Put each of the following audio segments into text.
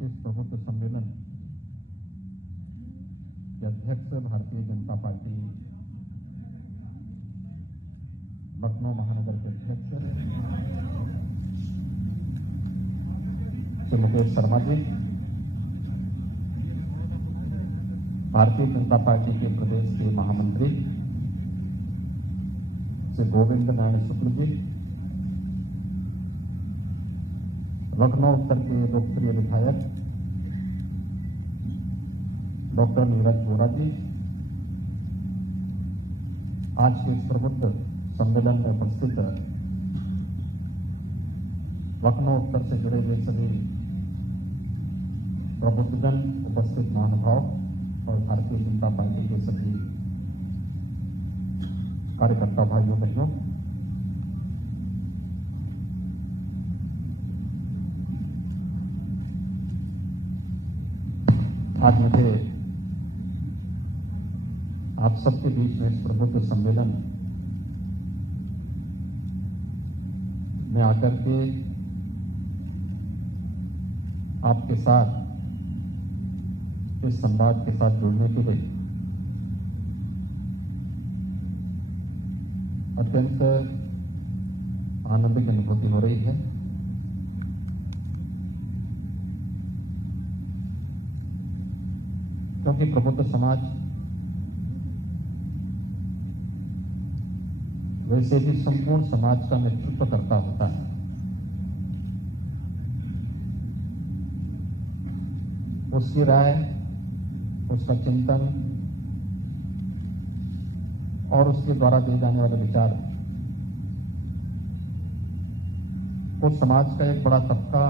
के इस प्रबुद्ध सम्मेलन के अध्यक्ष भारतीय जनता पार्टी लखनऊ महानगर के अध्यक्ष श्री मुकेश शर्मा जी, भारतीय जनता पार्टी के प्रदेश के महामंत्री श्री गोविंद नारायण शुक्ल जी, लखनऊ उत्तर के लोकप्रिय विधायक डॉक्टर नीरज वोरा जी, आज के इस प्रबुद्ध सम्मेलन में उपस्थित लखनऊ उत्तर से जुड़े हुए सभी प्रबुद्धजन, उपस्थित महानुभाव और भारतीय जनता पार्टी के सभी कार्यकर्ता भाइयों बहनों, आज मुझे आप सबके बीच में इस प्रबुद्ध सम्मेलन में आकर के आपके साथ इस संवाद के साथ जुड़ने के लिए अत्यंत आनंद की अनुभूति हो रही है। क्योंकि प्रबुद्ध समाज वैसे भी संपूर्ण समाज का नेतृत्व करता होता है। उसकी राय, उसका चिंतन और उसके द्वारा दिए जाने वाले विचार को समाज का एक बड़ा तबका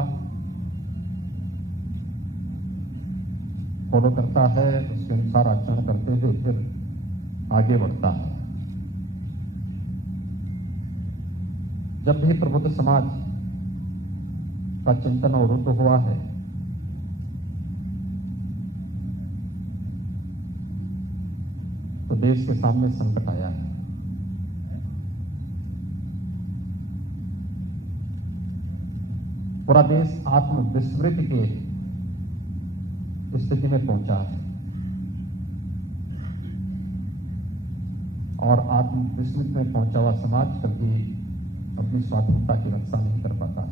फॉलो करता है, उसके अनुसार आचरण करते हुए फिर आगे बढ़ता है। जब भी प्रबुद्ध समाज का चिंतन अवरुद्ध हुआ है, तो देश के सामने संकट आया है। पूरा देश आत्मविस्मृति के स्थिति में पहुंचा है और आत्मविस्मृति में पहुंचा हुआ समाज कभी अपनी स्वाधीनता की रक्षा नहीं कर पाता।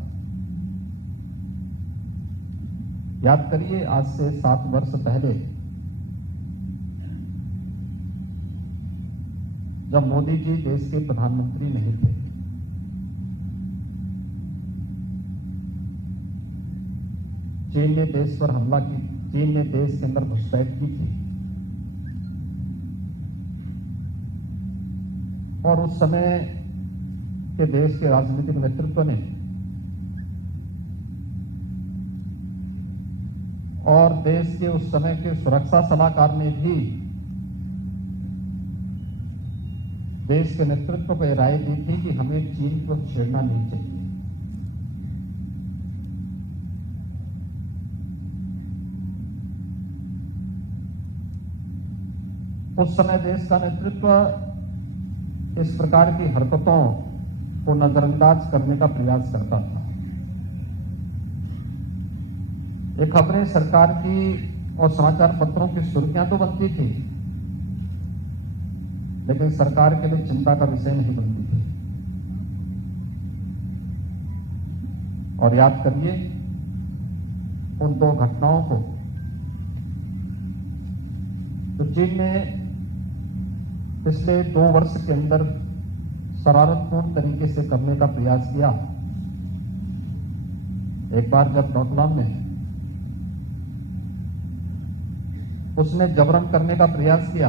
याद करिए, आज से 7 वर्ष पहले जब मोदी जी देश के प्रधानमंत्री नहीं थे, चीन ने देश पर हमला की, चीन ने देश के अंदर घुसपैठ की थी और उस समय के देश के राजनीतिक नेतृत्व ने और देश के उस समय के सुरक्षा सलाहकार ने भी देश के नेतृत्व को राय दी थी कि हमें चीन को छेड़ना नहीं चाहिए। उस समय देश का नेतृत्व इस प्रकार की हरकतों को नजरअंदाज करने का प्रयास करता था। ये खबरें सरकार की और समाचार पत्रों की सुर्खियां तो बनती थी, लेकिन सरकार के लिए चिंता का विषय नहीं बनती थी। और याद करिए उन 2 घटनाओं को, तो चीन ने पिछले 2 वर्ष के अंदर शरारतपूर्ण तरीके से करने का प्रयास किया। एक बार जब डोकलाम में उसने जबरन करने का प्रयास किया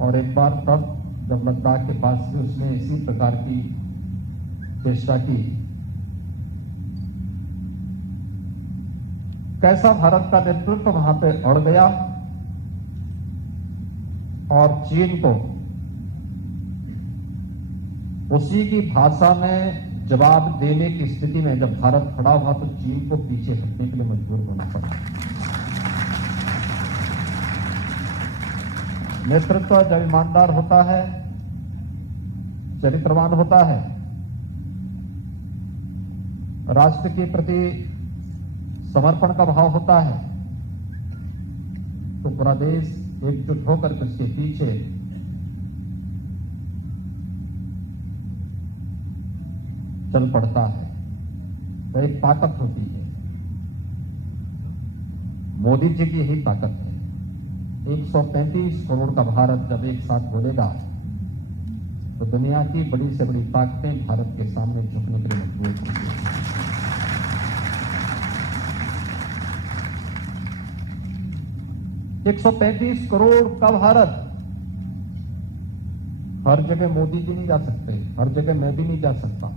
और एक बार तब जब लद्दाख के पास भी उसने इसी प्रकार की चेष्टा की। कैसा भारत का नेतृत्व वहां पे अड़ गया और चीन को उसी की भाषा में जवाब देने की स्थिति में जब भारत खड़ा हुआ तो चीन को पीछे हटने के लिए मजबूर होना पड़ा। नेतृत्व जब ईमानदार होता है, चरित्रवान होता है, राष्ट्र के प्रति समर्पण का भाव होता है तो पूरा देश एकजुट होकर उसके पीछे चल पड़ता है। तो एक ताकत होती है, मोदी जी की यही ताकत है। 135 करोड़ का भारत जब एक साथ बोलेगा तो दुनिया की बड़ी से बड़ी ताकतें भारत के सामने झुकने के लिए मजबूर होती हैं। एक 135 करोड़ का भारत, हर जगह मोदी जी नहीं जा सकते, हर जगह मैं भी नहीं जा सकता,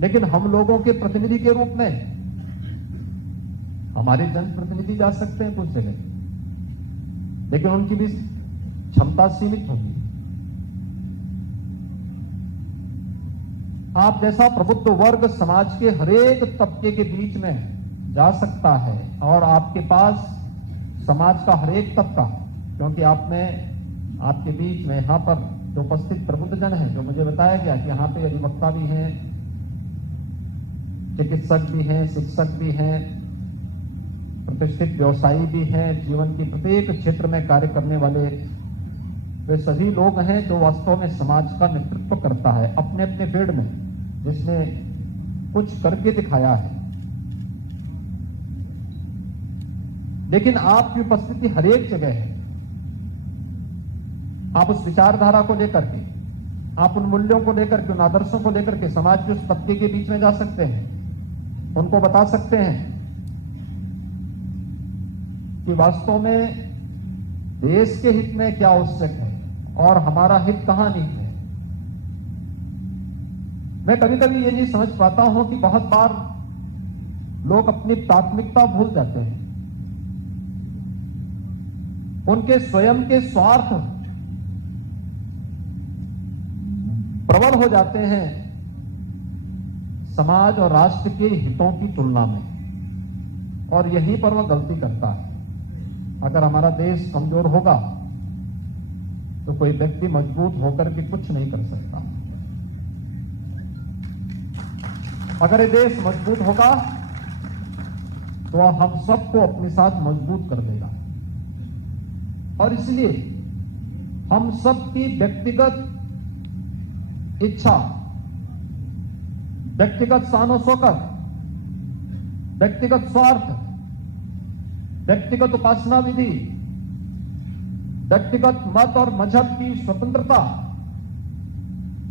लेकिन हम लोगों के प्रतिनिधि के रूप में हमारे जनप्रतिनिधि जा सकते हैं कुछ जगह, लेकिन उनकी भी क्षमता सीमित होगी। आप जैसा प्रबुद्ध वर्ग समाज के हरेक तबके के बीच में जा सकता है और आपके पास समाज का हरेक तबका, क्योंकि आप में आपके बीच में यहां पर जो उपस्थित प्रबुद्ध जन है, जो मुझे बताया गया कि यहां पे अधिवक्ता भी हैं, चिकित्सक भी हैं, शिक्षक भी हैं, प्रतिष्ठित व्यवसायी भी हैं, जीवन की प्रत्येक क्षेत्र में कार्य करने वाले वे सभी लोग हैं जो वास्तव में समाज का नेतृत्व करता है अपने अपने फील्ड में, जिसने कुछ करके दिखाया है। लेकिन आपकी उपस्थिति हर एक जगह है। आप उस विचारधारा को लेकर के, आप उन मूल्यों को लेकर के, उन आदर्शों को लेकर के समाज के उस तबके के बीच में जा सकते हैं, उनको बता सकते हैं कि वास्तव में देश के हित में क्या आवश्यक है और हमारा हित कहां नहीं है। मैं कभी कभी ये नहीं समझ पाता हूं कि बहुत बार लोग अपनी प्राथमिकता भूल जाते हैं, उनके स्वयं के स्वार्थ प्रबल हो जाते हैं समाज और राष्ट्र के हितों की तुलना में, और यहीं पर वह गलती करता है। अगर हमारा देश कमजोर होगा तो कोई व्यक्ति मजबूत होकर के कुछ नहीं कर सकता। अगर ये देश मजबूत होगा तो हम सबको अपने साथ मजबूत कर देगा, और इसलिए हम सबकी व्यक्तिगत इच्छा, व्यक्तिगत शान शौकत, व्यक्तिगत स्वार्थ, व्यक्तिगत उपासना विधि, व्यक्तिगत मत और मजहब की स्वतंत्रता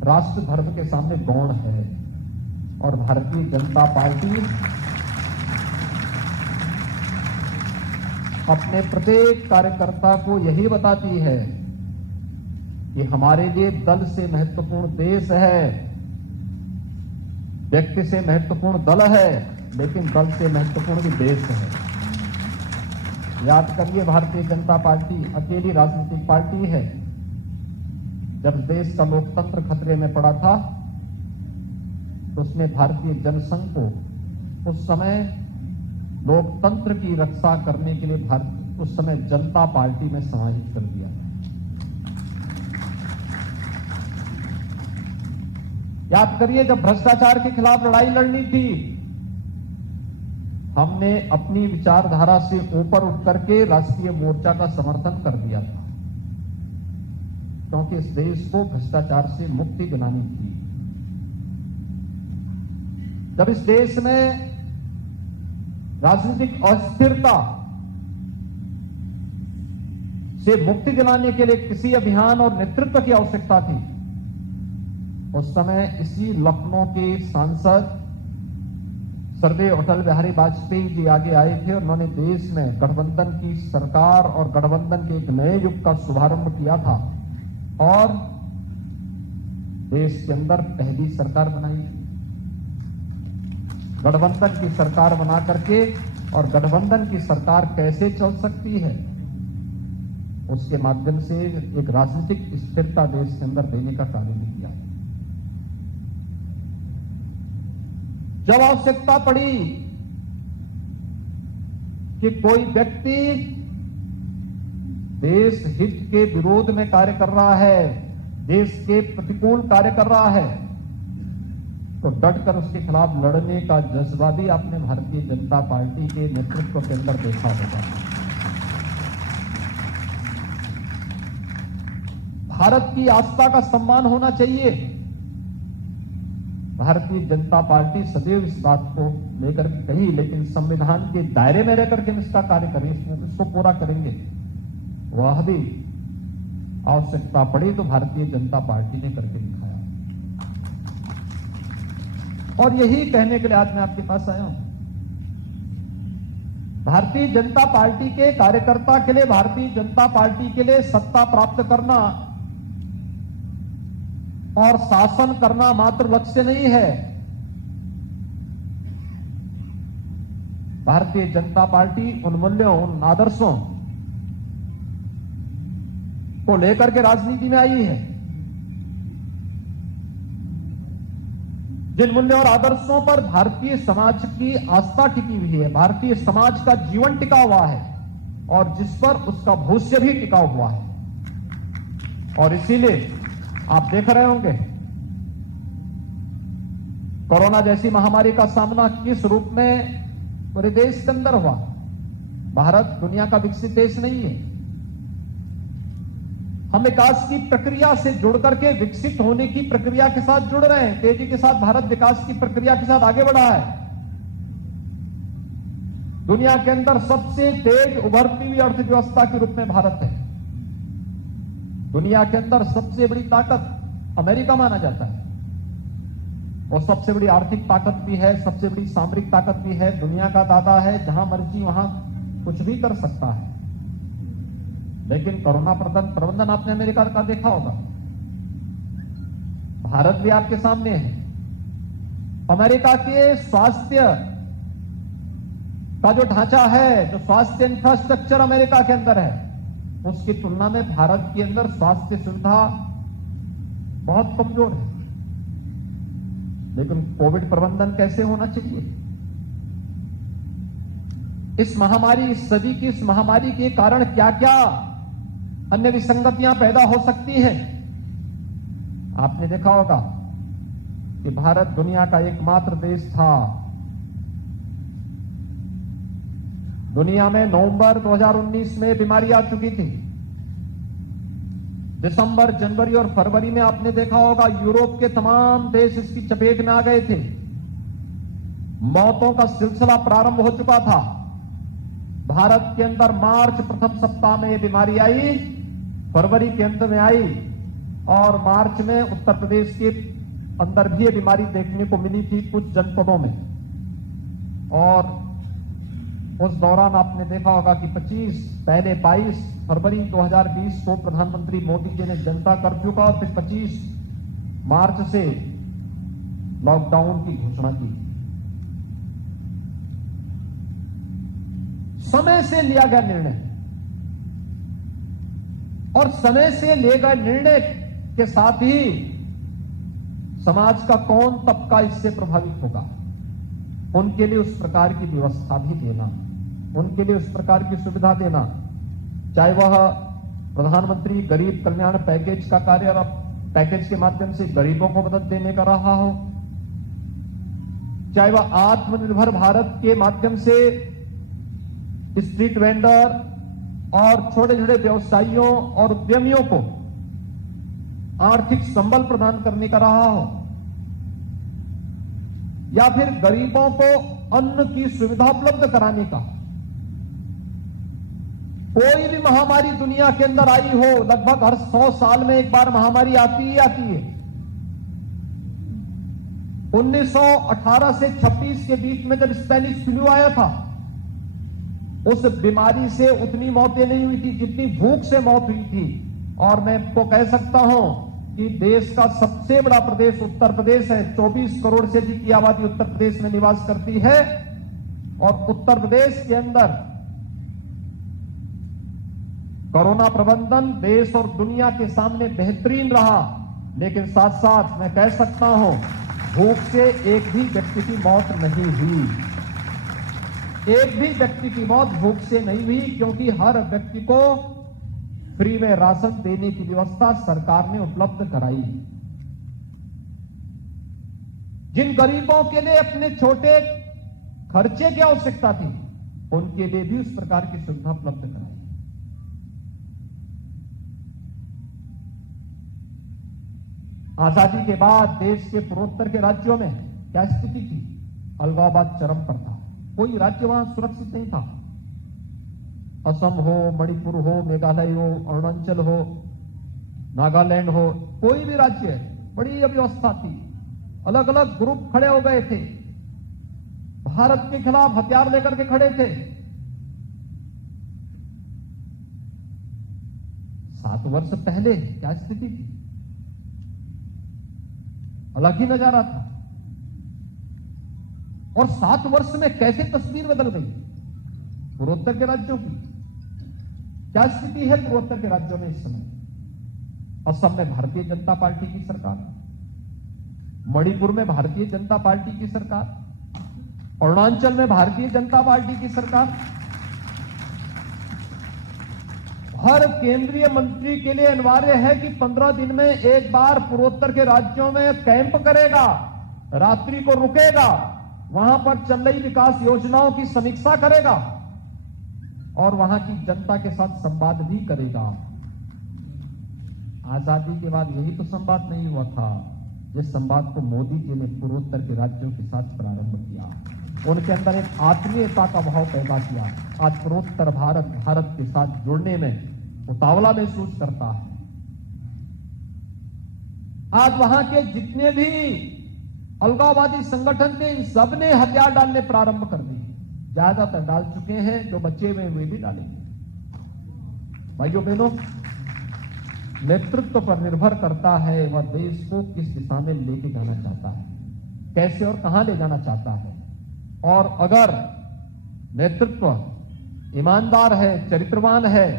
राष्ट्र धर्म के सामने गौण है। और भारतीय जनता पार्टी अपने प्रत्येक कार्यकर्ता को यही बताती है कि हमारे लिए दल से महत्वपूर्ण देश है, व्यक्ति से महत्वपूर्ण दल है, लेकिन दल से महत्वपूर्ण भी देश है। याद करिए, भारतीय जनता पार्टी अकेली राजनीतिक पार्टी है। जब देश का लोकतंत्र खतरे में पड़ा था तो उसने भारतीय जनसंघ को उस समय लोकतंत्र की रक्षा करने के लिए उस समय जनता पार्टी में समाहित कर दिया। याद करिए, जब भ्रष्टाचार के खिलाफ लड़ाई लड़नी थी, हमने अपनी विचारधारा से ऊपर उठ करके राष्ट्रीय मोर्चा का समर्थन कर दिया था, क्योंकि इस देश को भ्रष्टाचार से मुक्ति दिलानी थी। जब इस देश में राजनीतिक अस्थिरता से मुक्ति दिलाने के लिए किसी अभियान और नेतृत्व की आवश्यकता थी, उस समय इसी लखनऊ के सांसद स्वर्गीय अटल बिहारी वाजपेयी जी आगे आए थे और उन्होंने देश में गठबंधन की सरकार और गठबंधन के एक नए युग का शुभारंभ किया था और देश के अंदर पहली सरकार बनाई। गठबंधन की सरकार बना करके, और गठबंधन की सरकार कैसे चल सकती है, उसके माध्यम से एक राजनीतिक स्थिरता देश के अंदर देने का कार्य भी किया। जब आवश्यकता पड़ी कि कोई व्यक्ति देश हित के विरोध में कार्य कर रहा है, देश के प्रतिकूल कार्य कर रहा है, तो डटकर उसके खिलाफ लड़ने का जज्बा भी आपने भारतीय जनता पार्टी के नेतृत्व के अंदर देखा होगा। भारत की आस्था का सम्मान होना चाहिए। भारतीय जनता पार्टी सदैव इस बात को लेकर के कही, लेकिन संविधान के दायरे में रहकर के हम इसका कार्य करें, इसको पूरा करेंगे। वह भी आवश्यकता पड़ी तो भारतीय जनता पार्टी ने करके दिखाया, और यही कहने के लिए आज मैं आपके पास आया हूं। भारतीय जनता पार्टी के कार्यकर्ता के लिए, भारतीय जनता पार्टी के लिए सत्ता प्राप्त करना और शासन करना मात्र लक्ष्य नहीं है। भारतीय जनता पार्टी उन मूल्यों, उन आदर्शों को लेकर के राजनीति में आई है, जिन मूल्यों और आदर्शों पर भारतीय समाज की आस्था टिकी हुई है, भारतीय समाज का जीवन टिका हुआ है, और जिस पर उसका भविष्य भी टिका हुआ है। और इसीलिए आप देख रहे होंगे कोरोना जैसी महामारी का सामना किस रूप में पूरे देश के अंदर हुआ। भारत दुनिया का विकसित देश नहीं है। हम विकास की प्रक्रिया से जुड़ करके विकसित होने की प्रक्रिया के साथ जुड़ रहे हैं। तेजी के साथ भारत विकास की प्रक्रिया के साथ आगे बढ़ा है। दुनिया के अंदर सबसे तेज उभरती हुई अर्थव्यवस्था के रूप में भारत है। दुनिया के अंदर सबसे बड़ी ताकत अमेरिका माना जाता है। वो सबसे बड़ी आर्थिक ताकत भी है, सबसे बड़ी सामरिक ताकत भी है, दुनिया का दादा है, जहां मर्जी वहां कुछ भी कर सकता है। लेकिन कोरोना प्रबंधन आपने अमेरिका का देखा होगा। भारत भी आपके सामने है। अमेरिका के स्वास्थ्य का जो ढांचा है, जो स्वास्थ्य इंफ्रास्ट्रक्चर अमेरिका के अंदर है, उसकी तुलना में भारत के अंदर स्वास्थ्य सुविधा बहुत कमजोर है। लेकिन कोविड प्रबंधन कैसे होना चाहिए? इस महामारी, इस सदी की इस महामारी के कारण क्या क्या अन्य विसंगतियां पैदा हो सकती हैं? आपने देखा होगा कि भारत दुनिया का एकमात्र देश था, दुनिया में नवंबर 2019 में बीमारी आ चुकी थी। दिसंबर, जनवरी और फरवरी में आपने देखा होगा यूरोप के तमाम देश इसकी चपेट में आ गए थे। मौतों का सिलसिला प्रारंभ हो चुका था। भारत के अंदर मार्च प्रथम सप्ताह में यह बीमारी आई, फरवरी के अंत में आई, और मार्च में उत्तर प्रदेश के अंदर भी यह बीमारी देखने को मिली थी कुछ जनपदों में। और उस दौरान आपने देखा होगा कि 22 फरवरी 2020 को प्रधानमंत्री मोदी जी ने जनता कर्फ्यू का और फिर 25 मार्च से लॉकडाउन की घोषणा की। समय से लिया गया निर्णय, और समय से लिए गए निर्णय के साथ ही समाज का कौन तबका इससे प्रभावित होगा, उनके लिए उस प्रकार की व्यवस्था भी देना, उनके लिए उस प्रकार की सुविधा देना, चाहे वह प्रधानमंत्री गरीब कल्याण पैकेज का कार्य और पैकेज के माध्यम से गरीबों को मदद देने का रहा हो, चाहे वह आत्मनिर्भर भारत के माध्यम से स्ट्रीट वेंडर और छोटे छोटे व्यवसायियों और उद्यमियों को आर्थिक संबल प्रदान करने का रहा हो, या फिर गरीबों को अन्न की सुविधा उपलब्ध कराने का। कोई भी महामारी दुनिया के अंदर आई हो, लगभग हर 100 साल में एक बार महामारी आती ही आती है। 1918 से 26 के बीच में जब स्पेनिश फ्लू आया था, उस बीमारी से उतनी मौतें नहीं हुई थी जितनी भूख से मौत हुई थी। और मैं आपको कह सकता हूं कि देश का सबसे बड़ा प्रदेश उत्तर प्रदेश है। 24 करोड़ से अधिक की आबादी उत्तर प्रदेश में निवास करती है, और उत्तर प्रदेश के अंदर कोरोना प्रबंधन देश और दुनिया के सामने बेहतरीन रहा। लेकिन साथ साथ मैं कह सकता हूं, भूख से एक भी व्यक्ति की मौत नहीं हुई। एक भी व्यक्ति की मौत भूख से नहीं हुई, क्योंकि हर व्यक्ति को फ्री में राशन देने की व्यवस्था सरकार ने उपलब्ध कराई। जिन गरीबों के लिए अपने छोटे खर्चे की आवश्यकता थी, उनके लिए भी उस प्रकार की सुविधा उपलब्ध कराई। आजादी के बाद देश के पूर्वोत्तर के राज्यों में क्या स्थिति थी? अलगाववाद चरम पर था। कोई राज्य वहां सुरक्षित नहीं था। असम हो, मणिपुर हो, मेघालय हो, अरुणाचल हो, नागालैंड हो, कोई भी राज्य, बड़ी अव्यवस्था थी। अलग अलग ग्रुप खड़े हो गए थे, भारत के खिलाफ हथियार लेकर के खड़े थे। 7 वर्ष पहले क्या स्थिति थी? अलग ही नजारा था। और 7 वर्ष में कैसे तस्वीर बदल गई पूर्वोत्तर के राज्यों की? क्या स्थिति है पूर्वोत्तर के राज्यों में इस समय? असम में भारतीय जनता पार्टी की सरकार, मणिपुर में भारतीय जनता पार्टी की सरकार, अरुणाचल में भारतीय जनता पार्टी की सरकार। हर केंद्रीय मंत्री के लिए अनिवार्य है कि 15 दिन में एक बार पूर्वोत्तर के राज्यों में कैंप करेगा, रात्रि को रुकेगा, वहां पर चल रही विकास योजनाओं की समीक्षा करेगा और वहां की जनता के साथ संवाद भी करेगा। आजादी के बाद यही तो संवाद नहीं हुआ था, जिस संवाद को मोदी जी ने पूर्वोत्तर के राज्यों के साथ प्रारंभ किया। उनके अंदर एक आत्मीयता का भाव पैदा किया। आज पूर्वोत्तर भारत के साथ जुड़ने में उतावला महसूस करता है। आज वहां के जितने भी अलगाववादी संगठन थे, इन सब ने हथियार डालने प्रारंभ कर दिए। ज्यादातर डाल चुके हैं, जो बचे हुए वे भी डालेंगे। भाइयों बहनों, नेतृत्व पर निर्भर करता है वह देश को किस दिशा में लेके जाना चाहता है, कैसे और कहां ले जाना चाहता है। और अगर नेतृत्व ईमानदार है, चरित्रवान है,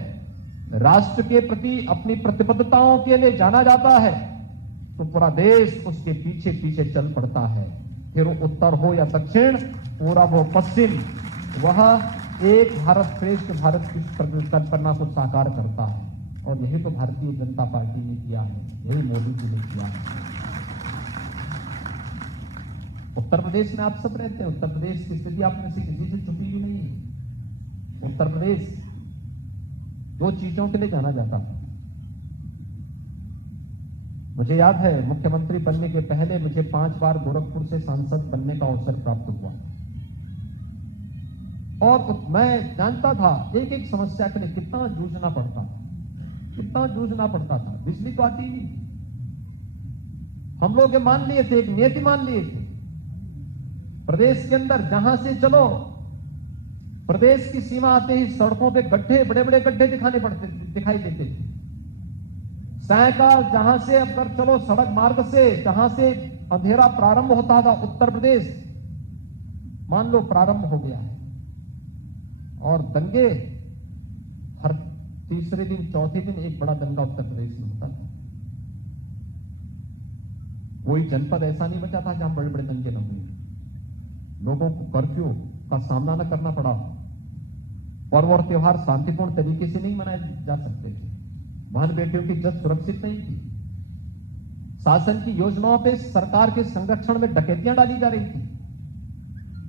राष्ट्र के प्रति अपनी प्रतिबद्धताओं के लिए जाना जाता है, तो पूरा देश उसके पीछे पीछे चल पड़ता है। फिर वो उत्तर हो या दक्षिण, पूरब हो पश्चिम, वह एक भारत श्रेष्ठ भारत की कल्पना को साकार करता है। और यही तो भारतीय जनता पार्टी ने किया है, यही मोदी जी ने किया है। उत्तर प्रदेश में आप सब रहते हैं। उत्तर प्रदेश की स्थिति आप में से किसी से छुपी हुई नहीं है। उत्तर प्रदेश 2 चीजों के लिए जाना जाता था। मुझे याद है, मुख्यमंत्री बनने के पहले मुझे 5 बार गोरखपुर से सांसद बनने का अवसर प्राप्त हुआ और मैं जानता था एक एक समस्या के लिए कितना जूझना पड़ता था, कितना जूझना पड़ता था। बिजली तो आती ही नहीं। हम लोग ये मान लिए थे, एक नियति मान लिए थे। प्रदेश के अंदर जहां से चलो, प्रदेश की सीमा आते ही सड़कों पे गड्ढे, बड़े बड़े गड्ढे दिखाई देते थे। सायकाल जहां से अगर चलो सड़क मार्ग से, जहां से अंधेरा प्रारंभ होता था, उत्तर प्रदेश मान लो प्रारंभ हो गया है। और दंगे हर तीसरे दिन, चौथे दिन एक बड़ा दंगा उत्तर प्रदेश में होता था। कोई जनपद ऐसा नहीं बचा था जहां बड़े बड़े दंगे न हुए। लोगों को कर्फ्यू का सामना न करना पड़ा। पर्व और त्योहार शांतिपूर्ण तरीके से नहीं मनाए जा सकते थे। बहन बेटियों की इज्जत सुरक्षित नहीं थी। शासन की योजनाओं पे सरकार के संरक्षण में डकैतियां डाली जा रही थी।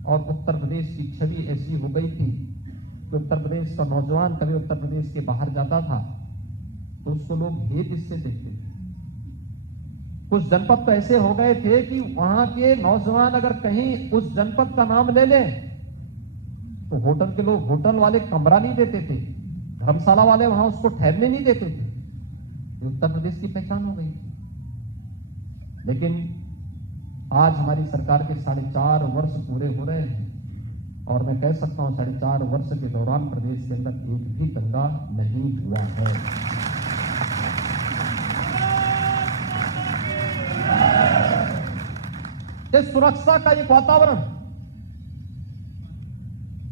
और उत्तर प्रदेश की छवि ऐसी हो गई थी कि उत्तर प्रदेश का नौजवान कभी उत्तर प्रदेश के बाहर जाता था तो उसको लोग भेद इससे देखते थे। कुछ जनपद तो ऐसे हो गए थे कि वहां के नौजवान अगर कहीं उस जनपद का नाम ले लें तो होटल के लोग, होटल वाले कमरा नहीं देते थे, धर्मशाला वाले वहां उसको ठहरने नहीं देते थे। ये उत्तर प्रदेश की पहचान हो गई। लेकिन आज हमारी सरकार के 4.5 वर्ष पूरे हो रहे हैं और मैं कह सकता हूं 4.5 वर्ष के दौरान प्रदेश के अंदर एक भी दंगा नहीं हुआ है। इस सुरक्षा का एक वातावरण,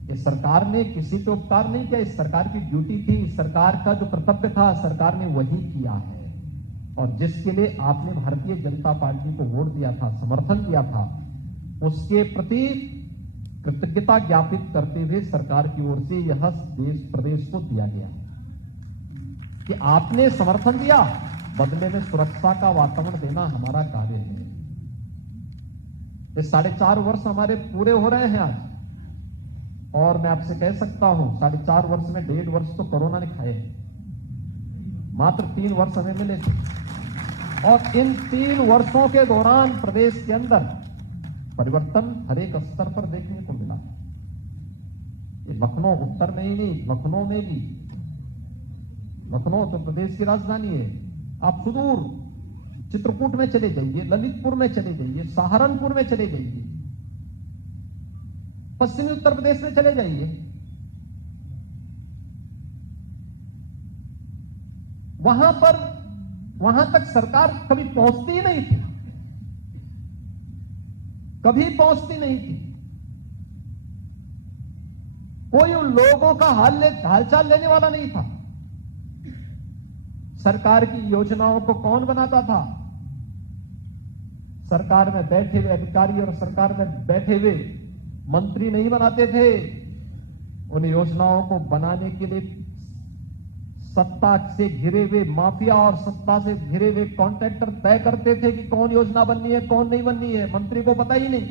इस सरकार ने किसी पे उपकार नहीं किया। इस सरकार की ड्यूटी थी, इस सरकार का जो कर्तव्य था, सरकार ने वही किया है। और जिसके लिए आपने भारतीय जनता पार्टी को वोट दिया था, समर्थन दिया था, उसके प्रति कृतज्ञता ज्ञापित करते हुए सरकार की ओर से यह देश प्रदेश को दिया गया कि आपने समर्थन दिया, बदले में सुरक्षा का वातावरण देना हमारा कार्य है। ये 4.5 वर्ष हमारे पूरे हो रहे हैं आज, और मैं आपसे कह सकता हूं 4.5 वर्ष में 1.5 वर्ष तो कोरोना ने खाए, मात्र 3 वर्ष हमें मिले थे। और इन 3 वर्षों के दौरान प्रदेश के अंदर परिवर्तन हर एक स्तर पर देखने को मिला। ये लखनऊ उत्तर में ही नहीं, लखनऊ में भी, लखनऊ तो प्रदेश की राजधानी है। आप सुदूर चित्रकूट में चले जाइए, ललितपुर में चले जाइए, सहारनपुर में चले जाइए, पश्चिमी उत्तर प्रदेश में चले जाइए, वहां तक सरकार कभी पहुंचती ही नहीं थी, कभी पहुंचती नहीं थी। कोई उन लोगों का हालचाल लेने वाला नहीं था। सरकार की योजनाओं को कौन बनाता था? सरकार में बैठे हुए अधिकारी और सरकार में बैठे हुए मंत्री नहीं बनाते थे। उन योजनाओं को बनाने के लिए सत्ता से घिरे हुए माफिया और सत्ता से घिरे हुए कॉन्ट्रैक्टर तय करते थे कि कौन योजना बननी है, कौन नहीं बननी है। मंत्री को पता ही नहीं।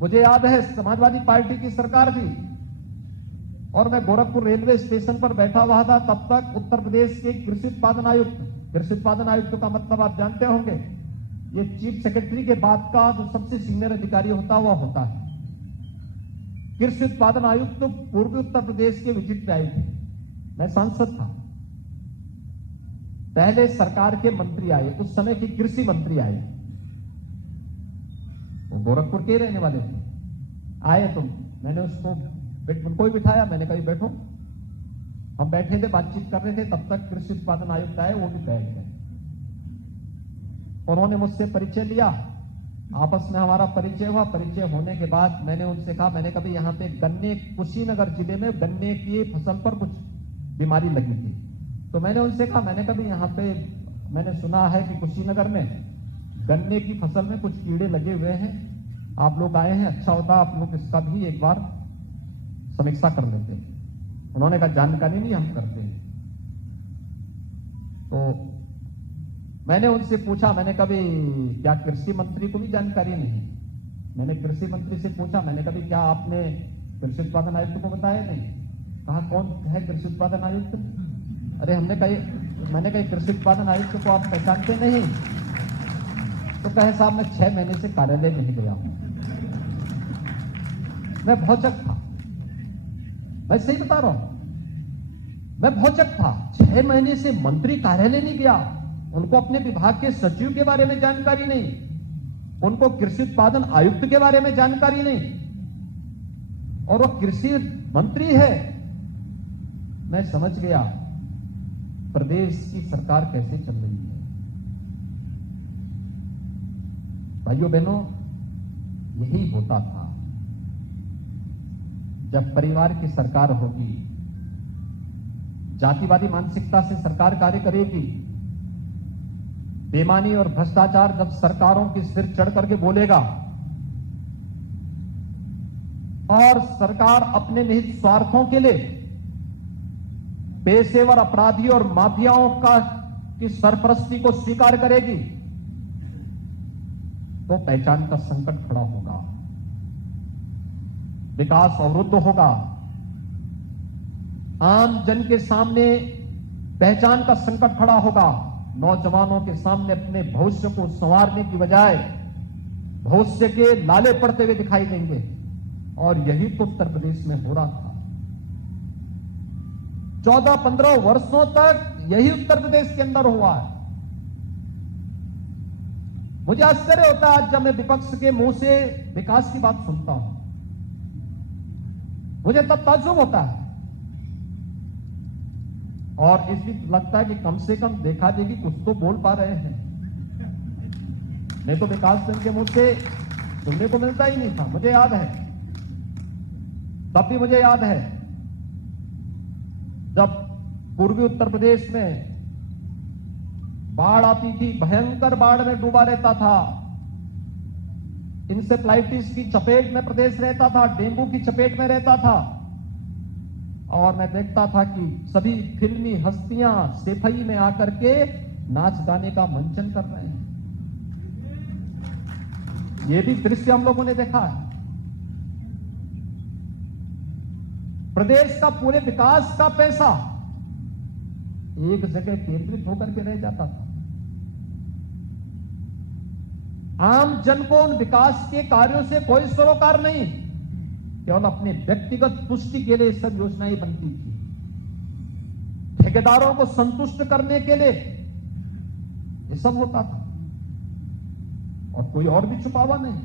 मुझे याद है समाजवादी पार्टी की सरकार थी और मैं गोरखपुर रेलवे स्टेशन पर बैठा हुआ था। तब तक उत्तर प्रदेश के कृषि उत्पादन आयुक्त का मतलब आप जानते होंगे, ये चीफ सेक्रेटरी के बाद का जो सबसे सीनियर अधिकारी होता है। कृषि उत्पादन आयुक्त पूर्वी उत्तर प्रदेश के विजिट पे आए थे। मैं सांसद था। पहले सरकार के मंत्री आए, उस समय के कृषि मंत्री आए, वो गोरखपुर के रहने वाले थे। आए तो मैंने उनको ही बिठाया, मैंने कहा बैठो। हम बैठे थे, बातचीत कर रहे थे, तब तक कृषि उत्पादन आयुक्त आए, वो भी बैठ गए। उन्होंने मुझसे परिचय लिया, आपस में हमारा परिचय हुआ। परिचय होने के बाद मैंने उनसे कहा, मैंने कभी यहाँ पे गन्ने, कुशीनगर जिले में गन्ने की फसल पर कुछ बीमारी लगी थी, तो मैंने उनसे कहा, मैंने कभी यहाँ पे मैंने सुना है कि कुशीनगर में गन्ने की फसल में कुछ कीड़े लगे हुए हैं, आप लोग आए हैं, अच्छा होता आप लोग इसका भी एक बार समीक्षा कर लेते हैं। उन्होंने कहा जानकारी नहीं, हम करते हैं। तो मैंने उनसे पूछा, मैंने कभी क्या कृषि मंत्री को भी जानकारी नहीं? मैंने कृषि मंत्री से पूछा, मैंने कभी क्या आपने कृषि उत्पादन आयुक्त को बताया? नहीं। कहा कौन है कृषि उत्पादन आयुक्त? अरे मैंने कहा कृषि उत्पादन आयुक्त को आप पहचानते नहीं? तो कहे साहब मैं 6 महीने से कार्यालय नहीं गया हूं। मैं भौचक था, मैं सही बता रहा हूं, मैं भौचक था। 6 महीने से मंत्री कार्यालय नहीं गया, उनको अपने विभाग के सचिव के बारे में जानकारी नहीं, उनको कृषि उत्पादन आयुक्त के बारे में जानकारी नहीं, और वो कृषि मंत्री है। मैं समझ गया प्रदेश की सरकार कैसे चल रही है। भाइयों बहनों, यही होता था। जब परिवार की सरकार होगी, जातिवादी मानसिकता से सरकार कार्य करेगी, बेईमानी और भ्रष्टाचार जब सरकारों के सिर चढ़ करके बोलेगा और सरकार अपने निहित स्वार्थों के लिए पेशेवर अपराधी और माफियाओं की सरपरस्ती को स्वीकार करेगी, तो पहचान का संकट खड़ा होगा, विकास अवरुद्ध होगा। आम जन के सामने पहचान का संकट खड़ा होगा। नौजवानों के सामने अपने भविष्य को संवारने की बजाय भविष्य के लाले पड़ते हुए दिखाई देंगे, और यही तो उत्तर प्रदेश में हो रहा था। 14-15 वर्षों तक यही उत्तर प्रदेश के अंदर हुआ है। मुझे आश्चर्य होता है आज जब मैं विपक्ष के मुंह से विकास की बात सुनता हूं, मुझे तब ताज्जुब होता है, और इसलिए लगता है कि कम से कम देखा देगी कुछ तो बोल पा रहे हैं। नहीं तो विकास सिंह के मुंह से सुनने को मिलता ही नहीं था। मुझे याद है, तब भी मुझे याद है जब पूर्वी उत्तर प्रदेश में बाढ़ आती थी, भयंकर बाढ़ में डूबा रहता था, इंसेफ्लाइटिस की चपेट में प्रदेश रहता था, डेंगू की चपेट में रहता था, और मैं देखता था कि सभी फिल्मी हस्तियां सेफई में आकर के नाच गाने का मंचन कर रहे हैं। ये भी दृश्य हम लोगों ने देखा है। प्रदेश का पूरे विकास का पैसा एक जगह केंद्रित होकर के रह जाता था। आम जन को उन विकास के कार्यों से कोई सरोकार नहीं, केवल अपने व्यक्तिगत तुष्टि के लिए सब योजनाएं बनती थी। ठेकेदारों को संतुष्ट करने के लिए ये सब होता था और कोई और भी छुपावा नहीं।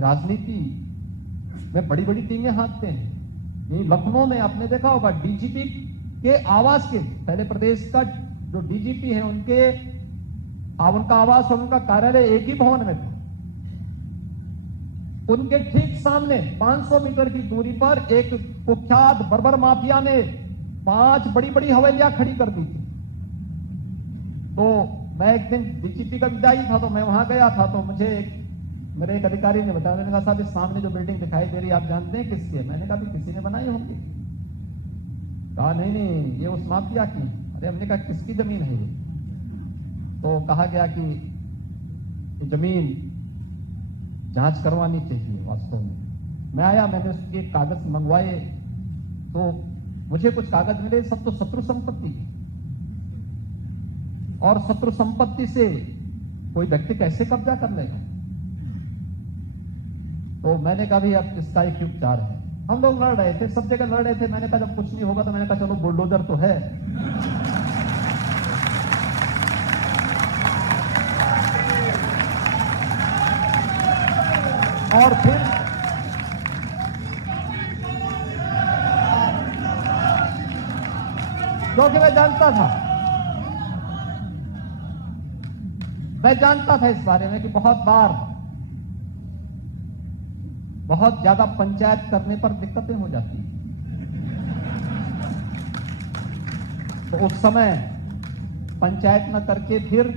राजनीति में बड़ी बड़ी टीमें हाथते हैं। यही लखनऊ में आपने देखा होगा, डीजीपी के आवास के, पहले प्रदेश का जो डीजीपी है उनका आवास और उनका कार्यालय एक ही भवन में था। उनके ठीक सामने 500 मीटर की दूरी पर एक कुख्यात बर्बर माफिया ने 5 बड़ी बड़ी हवेलियां खड़ी कर दी थी। तो मैं एक दिन डीजीपी का विदाई था तो मैं वहां गया था, तो मुझे मेरे एक अधिकारी ने बताया, मैंने कहा साहब इस सामने जो बिल्डिंग दिखाई दे रही है आप जानते हैं किसकी है? मैंने कहा भी किसी ने बनाई होगी। कहा नहीं ये उस माफिया की। अरे हमने कहा किसकी जमीन है ये? तो कहा गया कि ये जमीन जांच करवानी चाहिए। वास्तव में मैं आया, मैंने उसके कागज मंगवाए तो मुझे कुछ कागज मिले, सब तो शत्रु संपत्ति की। और शत्रु संपत्ति से कोई व्यक्ति कैसे कब्जा कर लेगा? तो मैंने कहा भी अब इसका एक उपचार है। हम लोग लड़ रहे थे, सब जगह लड़ रहे थे। मैंने कहा जब कुछ नहीं होगा तो मैंने कहा चलो बुलडोजर तो है। और फिर क्योंकि मैं जानता था इस बारे में कि बहुत बार बहुत ज्यादा पंचायत करने पर दिक्कतें हो जाती हैं। तो उस समय पंचायत न करके फिर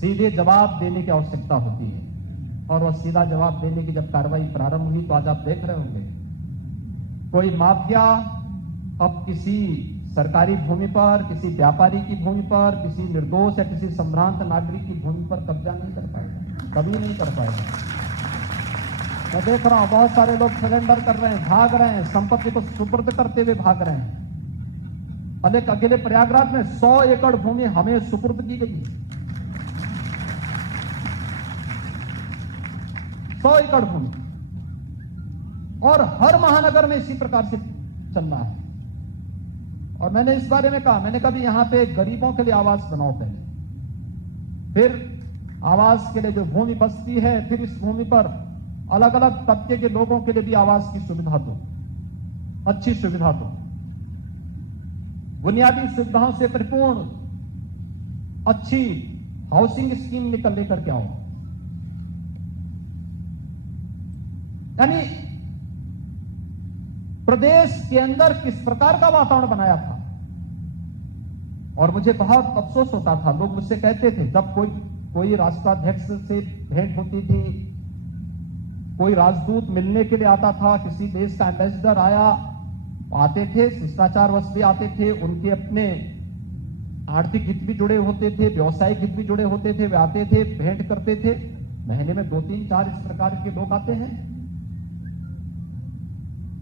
सीधे जवाब देने की आवश्यकता होती है। और वह सीधा जवाब देने की जब कार्रवाई प्रारंभ हुई तो आज आप देख रहे होंगे कोई माफिया अब किसी सरकारी भूमि पर, किसी व्यापारी की भूमि पर, किसी निर्दोष या किसी संभ्रांत नागरिक की भूमि पर कब्जा नहीं कर पाएगा, कभी नहीं कर पाएगा। मैं देख रहा हूं बहुत सारे लोग सरेंडर कर रहे हैं, भाग रहे हैं, संपत्ति को सुपुर्द करते हुए भाग रहे हैं। अकेले प्रयागराज में 100 एकड़ भूमि हमें सुपुर्द की गई। 100 एकड़ भूमि, और हर महानगर में इसी प्रकार से चल रहा है। और मैंने इस बारे में कहा, मैंने कभी यहां पे गरीबों के लिए आवास बनाओ पहले, फिर आवास के लिए जो भूमि बचती है फिर इस भूमि पर अलग अलग तबके के लोगों के लिए भी आवास की सुविधा दो, अच्छी सुविधा दो, बुनियादी सुविधाओं से परिपूर्ण अच्छी हाउसिंग स्कीम लेकर के आओ। यानी प्रदेश के अंदर किस प्रकार का वातावरण बनाया था। और मुझे बहुत अफसोस होता था, लोग मुझसे कहते थे जब कोई राष्ट्राध्यक्ष से भेंट होती थी, कोई राजदूत मिलने के लिए आता था, किसी देश का एम्बेसडर आते थे, शिष्टाचारवश भी आते थे, उनके अपने आर्थिक हित भी जुड़े होते थे, व्यवसायिक हित भी जुड़े होते थे, वे आते थे, भेंट करते थे। महीने में 2-3-4 इस प्रकार के लोग आते हैं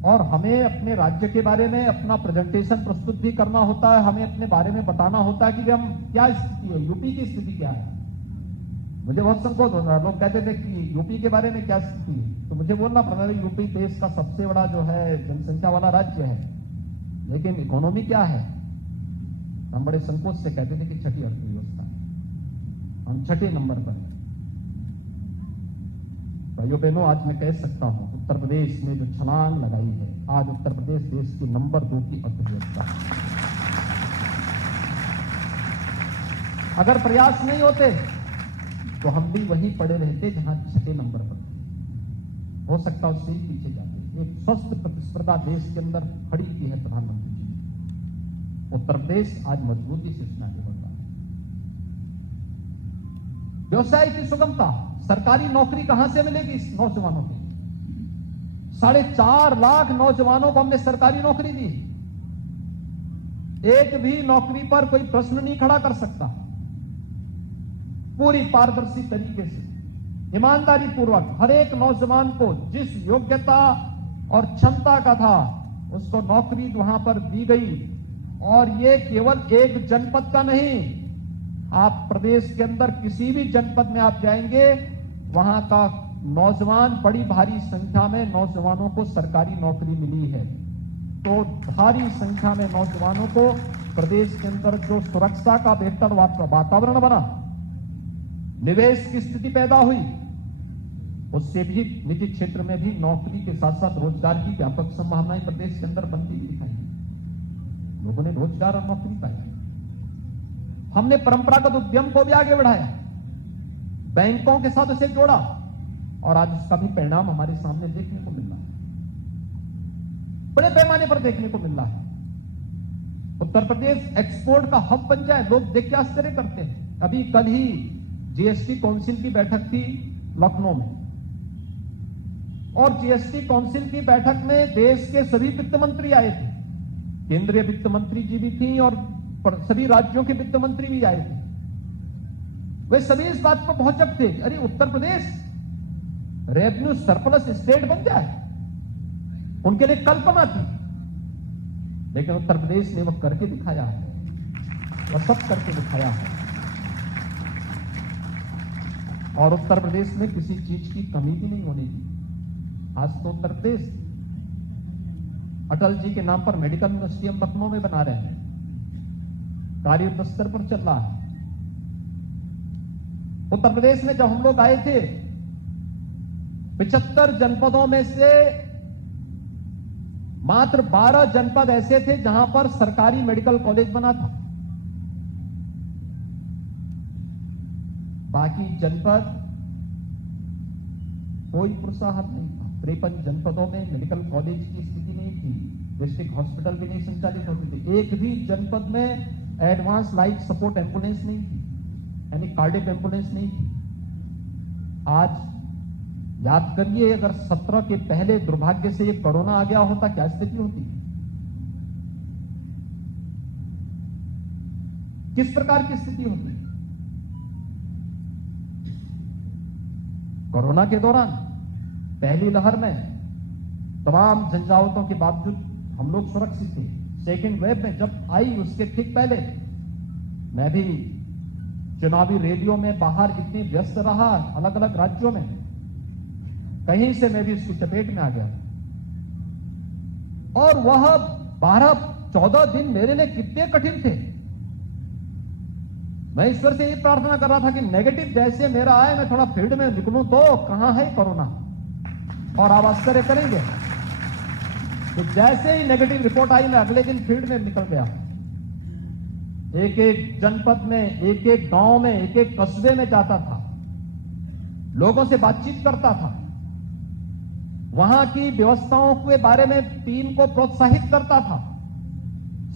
और हमें अपने राज्य के बारे में अपना प्रेजेंटेशन प्रस्तुत भी करना होता है, हमें अपने बारे में बताना होता है कि हम क्या स्थिति है, यूपी की स्थिति क्या है। मुझे बहुत संकोच हो रहा है, लोग कहते थे कि यूपी के बारे में क्या स्थिति है, तो मुझे बोलना पड़ रहा है यूपी देश का सबसे बड़ा जो है जनसंख्या वाला राज्य है, लेकिन इकोनॉमी क्या है। हम बड़े संकोच से कहते थे कि छठी अर्थव्यवस्था है, हम छठे नंबर पर हैं। भाइयों बहनों, आज मैं कह सकता हूं उत्तर प्रदेश ने जो छलांग लगाई है, आज उत्तर प्रदेश देश की नंबर 2 की अर्थव्यवस्था है। अगर प्रयास नहीं होते तो हम भी वहीं पड़े रहते जहां छठे नंबर पर थे, हो सकता उससे ही पीछे जाते। एक स्वस्थ प्रतिस्पर्धा देश के अंदर खड़ी की है प्रधानमंत्री जी ने। उत्तर प्रदेश आज मजबूती से इसमें आगे बढ़ रहा है। व्यवसाय की सुगमता, सरकारी नौकरी कहां से मिलेगी इस नौजवानों को? 4.5 लाख नौजवानों को हमने सरकारी नौकरी दी। एक भी नौकरी पर कोई प्रश्न नहीं खड़ा कर सकता। पूरी पारदर्शी तरीके से, ईमानदारी पूर्वक हर एक नौजवान को जिस योग्यता और क्षमता का था उसको नौकरी वहां पर दी गई। और ये केवल एक जनपद का नहीं, आप प्रदेश के अंदर किसी भी जनपद में आप जाएंगे, वहां का नौजवान, बड़ी भारी संख्या में नौजवानों को सरकारी नौकरी मिली है। तो भारी संख्या में नौजवानों को प्रदेश के अंदर जो सुरक्षा का बेहतर वातावरण बना, निवेश की स्थिति पैदा हुई, उससे भी निजी क्षेत्र में भी नौकरी के साथ साथ रोजगार की व्यापक संभावनाएं प्रदेश के अंदर बनती हुई दिखाई। लोगों ने रोजगार और नौकरी पाई। हमने परंपरागत उद्यम को भी आगे बढ़ाया, बैंकों के साथ उसे जोड़ा, और आज उसका भी परिणाम हमारे सामने देखने को मिल रहा है, बड़े पैमाने पर देखने को मिल रहा है। उत्तर प्रदेश एक्सपोर्ट का हब बन जाए, लोग देख के आश्चर्य करते हैं। अभी कल ही जीएसटी काउंसिल की बैठक थी लखनऊ में, और जीएसटी काउंसिल की बैठक में देश के सभी वित्त मंत्री आए थे, केंद्रीय वित्त मंत्री जी भी थी और सभी राज्यों के वित्त मंत्री भी आए थे। वे सभी इस बात पर बहुत जब थे, अरे Uttar Pradesh revenue surplus state बन जाए, उनके लिए कल्पना थी, लेकिन उत्तर प्रदेश ने वह करके दिखाया है, वह सब करके दिखाया है। और उत्तर प्रदेश में किसी चीज की कमी भी नहीं होने दी। आज तो उत्तर प्रदेश अटल जी के नाम पर मेडिकल यूनिवर्सिटी हम लखनऊ में बना रहे हैं, कार्य युद्ध स्तर पर चल रहा है। उत्तर प्रदेश में जब हम लोग आए थे, 75 जनपदों में से मात्र 12 जनपद ऐसे थे जहां पर सरकारी मेडिकल कॉलेज बना था। बाकी जनपद कोई प्रोत्साहन नहीं था। 53 जनपदों में मेडिकल कॉलेज की स्थिति नहीं थी, डिस्ट्रिक्ट हॉस्पिटल भी नहीं संचालित होते थे, एक भी जनपद में एडवांस लाइफ सपोर्ट एम्बुलेंस नहीं थी, यानी कार्डियक एम्बुलेंस नहीं थी। आज याद करिए, अगर 17 के पहले दुर्भाग्य से ये कोरोना आ गया होता, क्या स्थिति होती, किस प्रकार की स्थिति होती। कोरोना के दौरान पहली लहर में तमाम झंझावतों के बावजूद हम लोग सुरक्षित थे। सेकेंड वेव में जब आई, उसके ठीक पहले मैं भी चुनावी रैलियों में बाहर इतनी व्यस्त रहा, अलग अलग राज्यों में, कहीं से मैं भी इसकी चपेट में आ गया। और वह 12-14 दिन मेरे लिए कितने कठिन थे। मैं ईश्वर से ये प्रार्थना कर रहा था कि नेगेटिव जैसे मेरा आए, मैं थोड़ा फील्ड में निकलूं तो कहां है कोरोना। और आप आश्चर्य करेंगे तो जैसे ही नेगेटिव रिपोर्ट आई, मैं अगले दिन फील्ड में निकल गया। एक एक जनपद में, एक एक गांव में, एक एक कस्बे में जाता था, लोगों से बातचीत करता था, वहां की व्यवस्थाओं के बारे में टीम को प्रोत्साहित करता था।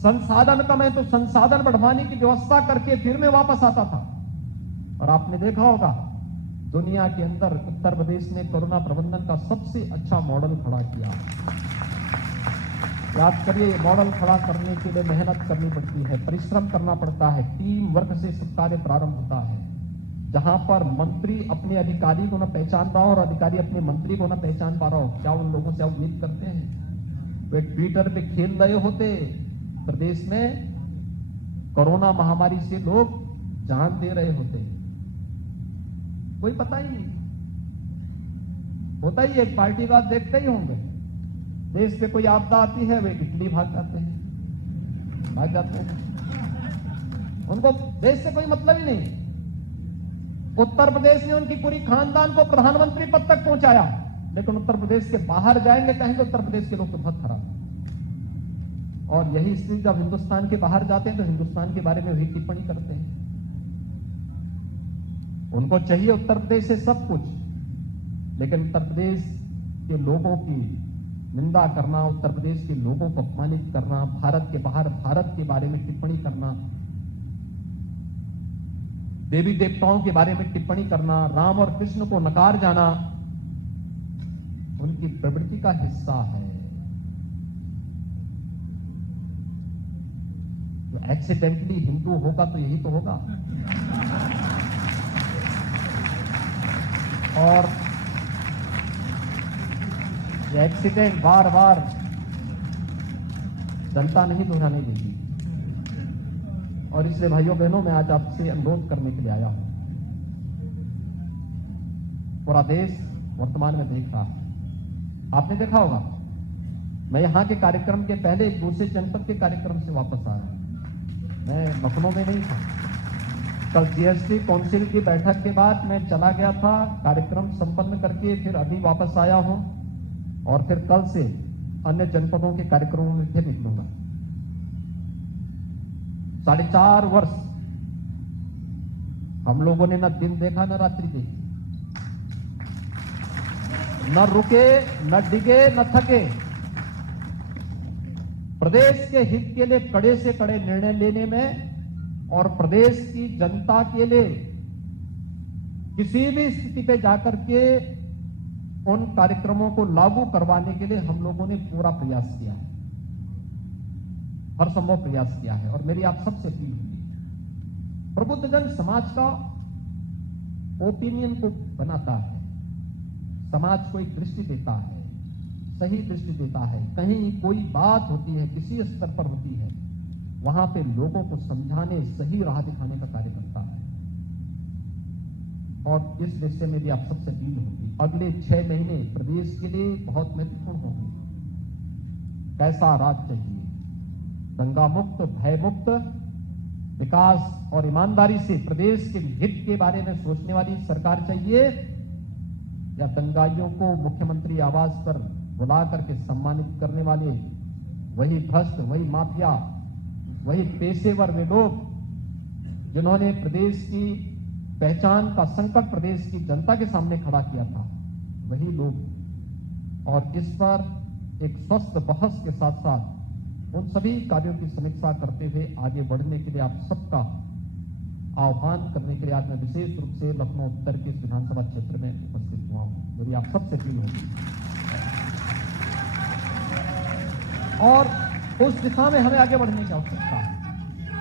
संसाधन कम है तो संसाधन बढ़वाने की व्यवस्था करके फिर मैं वापस आता था। और आपने देखा होगा, दुनिया के अंदर उत्तर प्रदेश ने कोरोना प्रबंधन का सबसे अच्छा मॉडल खड़ा किया। याद करिए, मॉडल खड़ा करने के लिए मेहनत करनी पड़ती है, परिश्रम करना पड़ता है, टीम वर्क से सब कार्य प्रारंभ होता है। जहां पर मंत्री अपने अधिकारी को न पहचान रहा हो और अधिकारी अपने मंत्री को न पहचान पा रहा हो, क्या उन लोगों से आप उम्मीद करते हैं वे ट्विटर पे खेल रहे होते? प्रदेश में कोरोना महामारी से लोग जान दे रहे होते, कोई पता ही नहीं होता। ही एक पार्टी का देखते ही होंगे, देश पे कोई आपदा आती है, वे इटली भाग जाते हैं, उनको देश से कोई मतलब ही नहीं। उत्तर प्रदेश ने उनकी पूरी खानदान को प्रधानमंत्री पद तक पहुंचाया, लेकिन उत्तर प्रदेश के बाहर जाएंगे, कहेंगे उत्तर प्रदेश के लोग तो बहुत खराब। और यही स्थिति जब हिंदुस्तान के बाहर जाते हैं तो हिंदुस्तान के बारे में वही टिप्पणी करते हैं। उनको चाहिए उत्तर प्रदेश से सब कुछ, लेकिन उत्तर प्रदेश के लोगों की निंदा करना, उत्तर प्रदेश के लोगों को अपमानित करना, भारत के बाहर भारत के बारे में टिप्पणी करना, देवी देवताओं के बारे में टिप्पणी करना, राम और कृष्ण को नकार जाना, उनकी प्रवृत्ति का हिस्सा है। तो एक्सीडेंटली हिंदू होगा तो यही तो होगा। और ये एक्सीडेंट बार बार जनता नहीं दोहराने देगी। और इसलिए भाइयों बहनों, मैं आज आपसे अनुरोध करने के लिए आया हूं। पूरा देश वर्तमान में देख रहा है। आपने देखा होगा, मैं यहां के कार्यक्रम के पहले एक दूसरे जनपद के कार्यक्रम से वापस आ रहा हूं। मैं लखनऊ में नहीं था। कल जीएसटी काउंसिल की बैठक के बाद मैं चला गया था, कार्यक्रम संपन्न करके फिर अभी वापस आया हूं और फिर कल से अन्य जनपदों के कार्यक्रमों में फिर निकलूंगा। 4.5 वर्ष हम लोगों ने न दिन देखा न रात्रि देखी, न रुके न डिगे न थके। प्रदेश के हित के लिए कड़े से कड़े निर्णय लेने में और प्रदेश की जनता के लिए किसी भी स्थिति पे जाकर के उन कार्यक्रमों को लागू करवाने के लिए हम लोगों ने पूरा प्रयास किया है, हर संभव प्रयास किया है। और मेरी आप सबसे अपील होगी, प्रबुद्धजन समाज का ओपिनियन को बनाता है, समाज को एक दृष्टि देता है, सही दृष्टि देता है। कहीं कोई बात होती है, किसी स्तर पर होती है, वहां पे लोगों को समझाने, सही राह दिखाने का कार्य करता है। और इस विषय में भी आप सबसे अपील होगी, अगले 6 महीने प्रदेश के लिए बहुत महत्वपूर्ण होंगे। कैसा राज चाहिए? दंगा मुक्त, भय मुक्त, विकास और ईमानदारी से प्रदेश के हित के बारे में सोचने वाली सरकार चाहिए, या दंगाइयों को मुख्यमंत्री आवास पर बुला करके सम्मानित करने वाले वही भ्रष्ट, वही माफिया, वही पेशेवर वे लोग जिन्होंने प्रदेश की पहचान का संकट प्रदेश की जनता के सामने खड़ा किया था, वही लोग। और इस पर एक स्वस्थ बहस के साथ साथ उन सभी कार्यों की समीक्षा करते हुए आगे बढ़ने के लिए आप सबका आह्वान करने के लिए आज मैं विशेष रूप से लखनऊ उत्तर के इस विधानसभा क्षेत्र में उपस्थित हुआ हूं। मेरी आप सबसे अपील होगी और उस दिशा में हमें आगे बढ़ने की आवश्यकता है।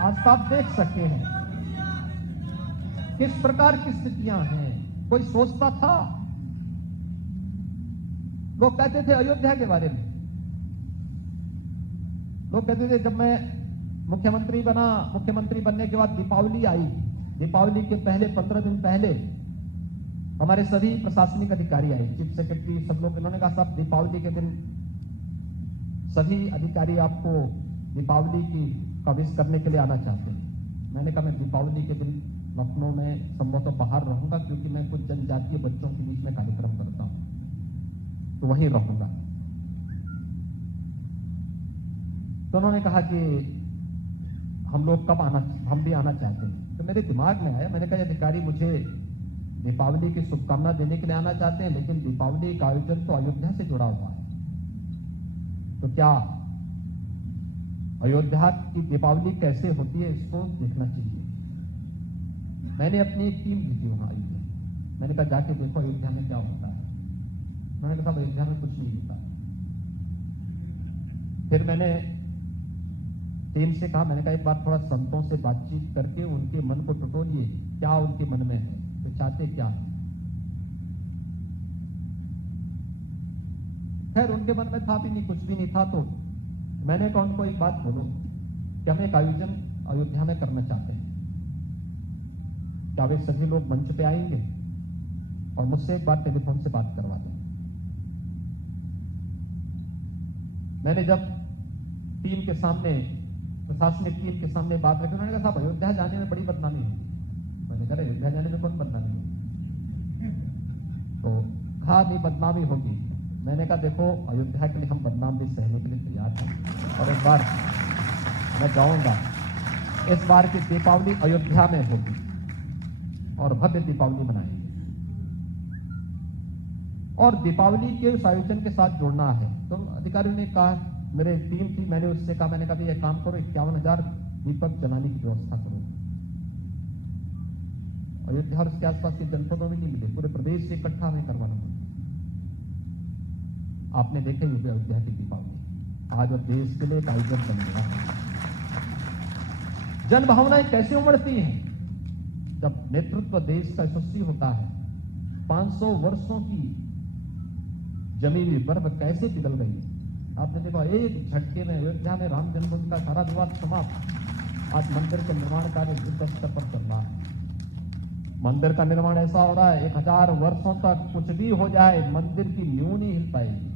आज आप देख सकते हैं किस प्रकार की स्थितियां हैं। कोई सोचता था? लोग कहते थे अयोध्या के बारे में, लोग कहते थे जब मैं मुख्यमंत्री बना, मुख्यमंत्री बनने के बाद दीपावली आई, दीपावली के पहले 15 दिन पहले हमारे सभी प्रशासनिक अधिकारी आए, चीफ सेक्रेटरी, सब लोग। इन्होंने कहा साहब दीपावली के दिन सभी अधिकारी आपको दीपावली की कविश करने के लिए आना चाहते हैं। मैंने कहा मैं दीपावली के दिन लखनऊ में संभवतः बाहर रहूंगा, क्योंकि मैं कुछ जनजातीय बच्चों के बीच में कार्यक्रम करता हूं, तो वहीं रहूंगा। तो उन्होंने कहा कि हम लोग कब आना, हम भी आना चाहते हैं। तो मेरे दिमाग में आया, मैंने कहा अधिकारी मुझे दीपावली की शुभकामना देने के लिए आना चाहते हैं, लेकिन दीपावली का आयोजन तो अयोध्या से जुड़ा हुआ है, तो क्या अयोध्या की दीपावली कैसे होती है इसको देखना चाहिए। मैंने अपनी एक टीम भेजी वहां अयोध्या। मैंने कहा जाके देखो अयोध्या में क्या होता है। उन्होंने कहा अयोध्या में कुछ नहीं होता। फिर मैंने टीम से कहा, मैंने कहा एक बार थोड़ा संतों से बातचीत करके उनके मन को टटोलिए, क्या उनके मन में है, तो चाहते क्या है। खैर उनके मन में था भी नहीं, कुछ भी नहीं था। तो मैंने कहा उनको एक बात बोलो कि हम एक आयोजन अयोध्या में करना चाहते हैं, क्या वे सभी लोग मंच पे आएंगे और मुझसे एक बार टेलीफोन से बात करवा दें। मैंने जब टीम के सामने, प्रशासनिक टीम के सामने बात रखी, उन्होंने कहा साहब अयोध्या जाने में बड़ी बदनामी होगी। मैंने कहा अयोध्या जाने में कौन बदनामी होगी? तो कहा नहीं बदनामी होगी। मैंने कहा देखो अयोध्या के लिए हम बदनाम भी सहने के लिए तैयार हैं, और इस बार मैं जाऊंगा। इस बार की दीपावली अयोध्या में होगी और भव्य दीपावली मनाएंगे, और दीपावली के उस आयोजन के साथ जुड़ना है। तो अधिकारियों ने कहा, मेरे टीम थी, मैंने उससे कहा, मैंने कहा ये काम करो 51,000 दीपक जलाने की व्यवस्था करो। अयोध्या और उसके आसपास के जनपदों में नहीं मिले, पूरे प्रदेश से इकट्ठा हमें करवाना पड़ा। आपने देखे होंगे अयोध्या की दीपावली आज और देश के लिए एक आयोजन बन गया है। जन भावनाएं कैसे उमड़ती हैं जब नेतृत्व देश का यशस्वी होता है, 500 वर्षों की जमी हुई बर्फ कैसे पिघल गई। आपने देखा एक झटके में अयोध्या में राम जन्मभूमि का सारा विवाद समाप्त। आज मंदिर का निर्माण कार्य युद्ध स्तर पर चल रहा है। मंदिर का निर्माण ऐसा हो रहा है 1000 वर्षों तक कुछ भी हो जाए मंदिर की नींव नहीं हिल पाएगी।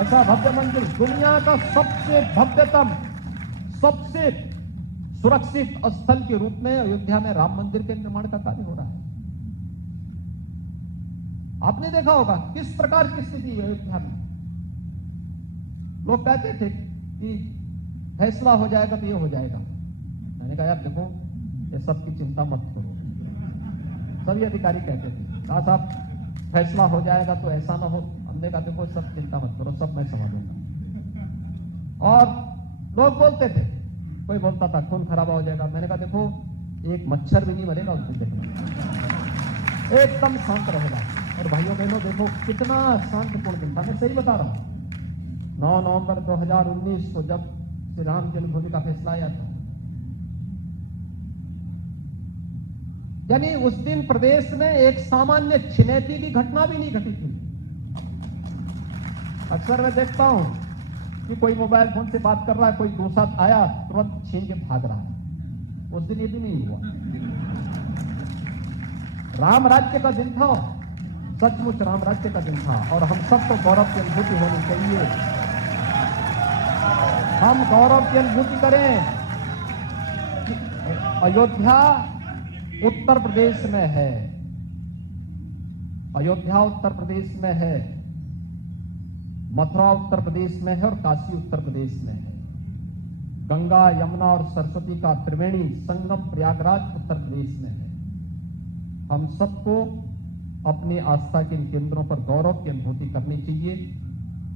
ऐसा भव्य मंदिर, दुनिया का सबसे भव्यतम, सबसे सुरक्षित स्थल के रूप में अयोध्या में राम मंदिर के निर्माण का कार्य हो रहा है। आपने देखा होगा किस प्रकार की स्थिति है अयोध्या में। लोग कहते थे कि फैसला हो जाएगा तो ये हो जाएगा। मैंने कहा यार देखो ये सब की चिंता मत करो। सभी अधिकारी कहते थे कहा साहब फैसला हो जाएगा तो ऐसा ना हो। हमने कहा देखो सब चिंता मत करो, सब मैं संभालूंगा। और लोग बोलते थे, कोई बोलता था खून खराबा हो जाएगा। मैंने कहा देखो एक मच्छर भी नहीं मरेगा उस दिन, देखना एकदम शांत रहेगा। और भाइयों बहनों देखो कितना शांतिपूर्ण दिन था। मैं सही बता रहा हूं। 9 नवंबर 2019 को जब श्री राम जन्मभूमि का फैसला आया था, यानी उस दिन प्रदेश में एक सामान्य छिनैती की घटना भी नहीं घटी थी। अक्सर मैं देखता हूं कि कोई मोबाइल फोन से बात कर रहा है, कोई दूसरा आया तुरंत छीन के भाग रहा है। उस दिन ये भी नहीं हुआ। राम राज्य का दिन था, सचमुच राम राज्य का दिन था। और हम सबको गौरव की अनुभूति होनी चाहिए। हम गौरव की अनुभूति करें कि अयोध्या उत्तर प्रदेश में है। अयोध्या उत्तर प्रदेश में है, मथुरा उत्तर प्रदेश में है और काशी उत्तर प्रदेश में है। गंगा, यमुना और सरस्वती का त्रिवेणी संगम प्रयागराज उत्तर प्रदेश में है। हम सबको अपनी आस्था के इन केंद्रों पर गौरव की अनुभूति करनी चाहिए।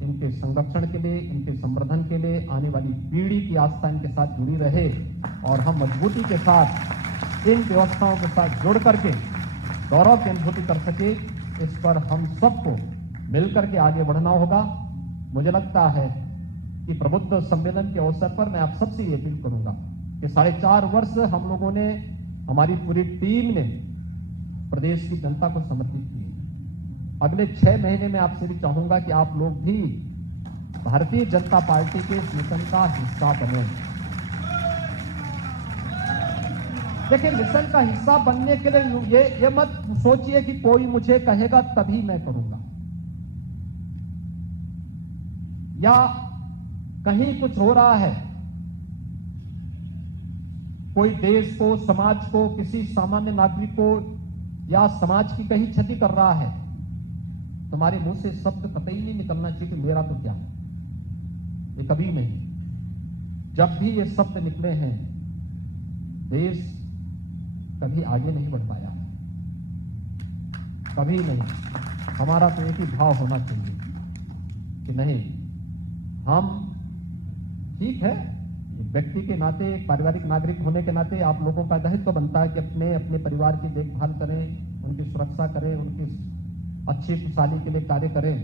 इनके संरक्षण के लिए, इनके संवर्धन के लिए आने वाली पीढ़ी की आस्था इनके साथ जुड़ी रहे और हम मजबूती के साथ इन व्यवस्थाओं के साथ जुड़ करके गौरव की अनुभूति कर सके। इस पर हम सबको मिलकर के आगे बढ़ना होगा। मुझे लगता है कि प्रबुद्ध सम्मेलन के अवसर पर मैं आप सबसे ये अपील करूंगा कि 4.5 वर्ष हम लोगों ने, हमारी पूरी टीम ने प्रदेश की जनता को समर्पित किए। अगले 6 महीने में आपसे भी चाहूंगा कि आप लोग भी भारतीय जनता पार्टी के इस मिशन का हिस्सा बने। देखिए मिशन का हिस्सा बनने के लिए ये मत सोचिए कि कोई मुझे कहेगा तभी मैं करूंगा, या कहीं कुछ हो रहा है, कोई देश को, समाज को, किसी सामान्य नागरिक को या समाज की कहीं क्षति कर रहा है, तुम्हारे मुंह से शब्द कतई नहीं निकलना चाहिए कि मेरा तो क्या है। ये कभी नहीं। जब भी ये शब्द निकले हैं, देश कभी आगे नहीं बढ़ पाया, कभी नहीं। हमारा तो एक ही भाव होना चाहिए कि नहीं, हम ठीक है, व्यक्ति के नाते, एक पारिवारिक नागरिक होने के नाते आप लोगों का दायित्व बनता है कि अपने अपने परिवार की देखभाल करें, उनकी सुरक्षा करें, उनकी अच्छी खुशहाली के लिए कार्य करें।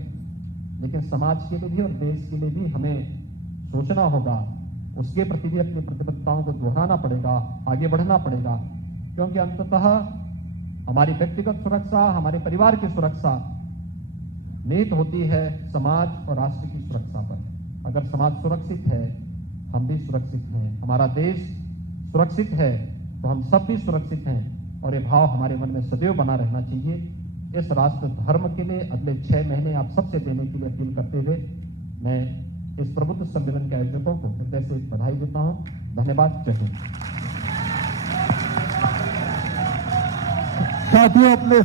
लेकिन समाज के लिए भी और देश के लिए भी हमें सोचना होगा, उसके प्रति भी अपनी प्रतिबद्धताओं को दोहराना पड़ेगा, आगे बढ़ना पड़ेगा। क्योंकि अंततः हमारी व्यक्तिगत सुरक्षा, हमारे परिवार की सुरक्षा निहित होती है समाज और राष्ट्र की सुरक्षा पर। अगर समाज सुरक्षित है, हम भी सुरक्षित हैं, हमारा देश सुरक्षित है तो हम सब भी सुरक्षित हैं। और ये भाव हमारे मन में सदैव बना रहना चाहिए। इस राष्ट्र धर्म के लिए अगले 6 महीने आप सबसे देने की अपील करते हुए मैं इस प्रबुद्ध सम्मेलन के आयोजकों को हृदय से बधाई देता हूं। धन्यवाद। जय हिंद। साथियों, अपने